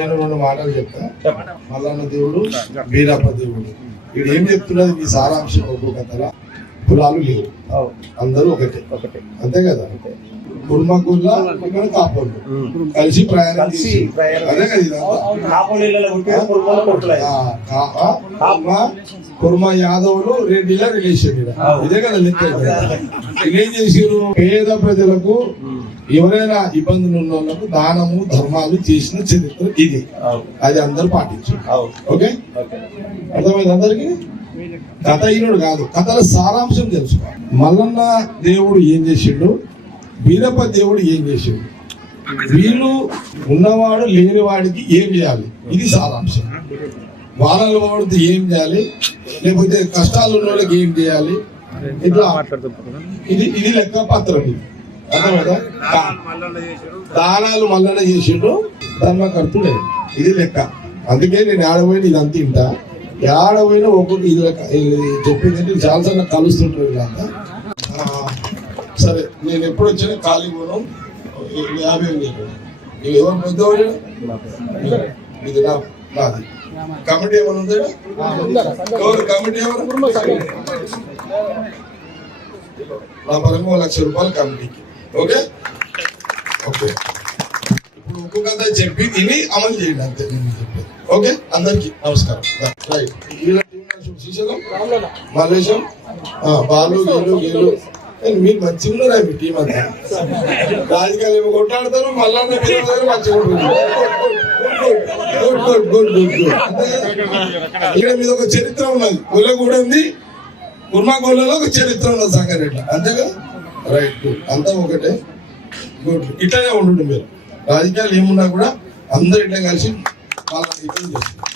నేను రెండు మాటలు చెప్తా. మల్లన్న దేవుడు, వీరప్ప దేవుడు. వీడు ఏం చెప్తున్నది మీ సారాంశం ఒక్కొక్కతల కులాలు లేవు, అందరూ ఒకటే, అంతే కదా. కుర్మకుల్లా కాపోళ్ళు కలిసి ప్రయాణం చేసి అదే కదా. కుర్మ యాదవులు రెడ్డిల రిలేషన్ ఇదే కదా లెక్క. ఏం చేసారు, పేద ప్రజలకు ఎవరైనా ఇబ్బందులు ఉన్న వాళ్ళకు దానము ధర్మాలు చేసిన చరిత్ర ఇది. అది అందరూ పాటించారు. ఓకే, అర్థమైంది అందరికి. కథ ఈనుడు కాదు, కథల సారాంశం తెలుసుకోవాలి. మల్లన్న దేవుడు ఏం చేసిండు, వీరప్ప దేవుడు ఏం చేసిండు, వీళ్ళు ఉన్నవాడు లేని వాడికి ఏం చేయాలి, ఇది సారాంశం. వారాలు వాడితే ఏం చేయాలి, లేకపోతే కష్టాలు ఉన్న వాళ్ళకి ఏం చేయాలి, ఇట్లా ఇది లెక్క పత్రం. ఇది అర్థమైందా. దానాలు మల్లన్న చేసిండు, ధర్మకర్తుడే, ఇది లెక్క. అందుకే నేను ఆడపోయిన ఇదంతా ఇంట ఆడపోయినా ఒక్కొక్క ఇది లెక్క చెప్పిందంటే చాలాసార్లు కలుస్తుంటారు వీళ్ళంతా. సరే, నేను ఎప్పుడు వచ్చినా ఖాళీ పోను 50,000. ఎవరు పెద్దవాడు ఇది నాది. కమిటీ ఏమైనా ఉందా? ఎవరు కమిటీ ఎవరు? నా పరంగా 1,00,000 రూపాయలు కమిటీకి. ఓకే ఓకే, ఇప్పుడు ఒక్కొక్క చెప్పి తిని అమలు చేయండి, అంతే నేను చెప్పేది. ఓకే, అందరికి నమస్కారం. రైట్, శ్రీశైలం, మల్లేశం, బాలు, గేలు మీరు మంచిగా ఉన్నారా మీ టీం అంతా? రాజకీయాలు ఏమో కొట్లాడతారు, మల్లన్న మంచిగా ఇక్కడ మీద ఒక చరిత్ర ఉన్నది. గొల్ల కూడా ఉంది, కుర్మగొల్లలో ఒక చరిత్ర ఉన్నది సంగారెడ్డి, అంతేగా. రైట్, గుడ్, అంతా ఒకటే. గుడ్, ఇట్లానే ఉండండి మీరు. రాజకీయాలు ఏమున్నా కూడా అందరు ఇట్లా కలిసి వాళ్ళని ఇట్లా చేస్తారు.